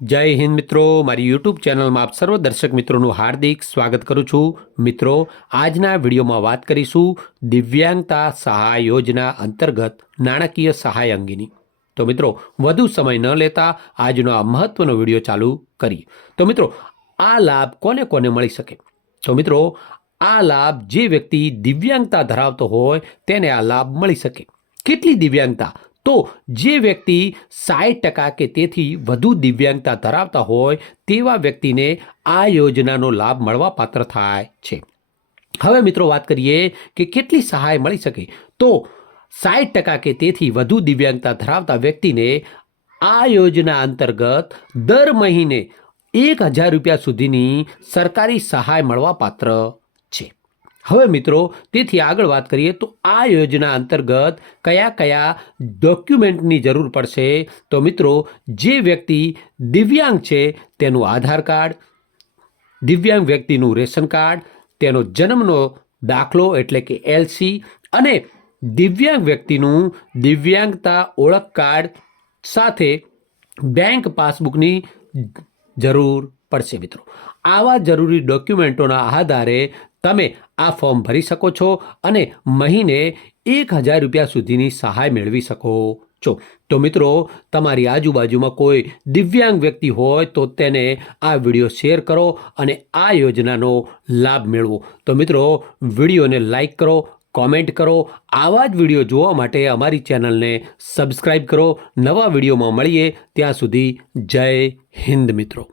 જય હિન્દ મિત્રો, મારી યુટ્યુબ ચેનલમાં આપ સર્વ દર્શક મિત્રોનું હાર્દિક સ્વાગત કરું છું. મિત્રો, આજના વિડીયોમાં વાત કરીશું દિવ્યાંગતા સહાય યોજના અંતર્ગત નાણાકીય સહાય અંગેની. તો મિત્રો, વધુ સમય ન લેતા આજનો આ મહત્વનો વીડિયો ચાલુ કરીએ. તો મિત્રો, આ લાભ કોને કોને મળી શકે? તો મિત્રો, આ લાભ જે વ્યક્તિ દિવ્યાંગતા ધરાવતો હોય, તેને આ લાભ મળી શકે. કેટલી દિવ્યાંગતા? તો જે વ્યક્તિ સાઠ ટકા કે તેથી વધુ દિવ્યાંગતા ધરાવતા હોય તેવા વ્યક્તિને આ યોજનાનો લાભ મળવા પાત્ર થાય છે. હવે મિત્રો વાત કરીએ કે કેટલી સહાય મળી શકે. તો સાઠ ટકા કે તેથી વધુ દિવ્યાંગતા ધરાવતા વ્યક્તિને આ યોજના અંતર્ગત દર મહિને એક હજાર રૂપિયા સુધીની સરકારી સહાય મળવા પાત્ર હવે મિત્રો, તેથી આગળ વાત કરીએ તો આ યોજના અંતર્ગત કયા કયા ડોક્યુમેન્ટની જરૂર પડશે? તો મિત્રો, જે વ્યક્તિ દિવ્યાંગ છે તેનું આધાર કાર્ડ, દિવ્યાંગ વ્યક્તિનું રેશન કાર્ડ, તેનો જન્મનો દાખલો એટલે કે એલસી અને દિવ્યાંગ વ્યક્તિનું દિવ્યાંગતા ઓળખ કાર્ડ સાથે બેંક પાસબુકની જરૂર પડશે મિત્રો. આવા જરૂરી ડોક્યુમેન્ટોના આધારે તમે આ ફોર્મ ભરી શકો છો અને મહિને એક હજાર રૂપિયા સુધીની સહાય મેળવી શકો. છો તો મિત્રો, તમારી આજુબાજુમાં કોઈ દિવ્યાંગ વ્યક્તિ હોય તો તેને આ વીડિયો શેર કરો અને આ યોજનાનો લાભ મેળવો. તો મિત્રો, વિડીયોને લાઈક કરો, કોમેન્ટ કરો, આવા જ વીડિયો જોવા માટે અમારી ચેનલને સબસ્ક્રાઈબ કરો. નવા વિડીયોમાં મળીએ ત્યાં સુધી જય હિન્દ મિત્રો.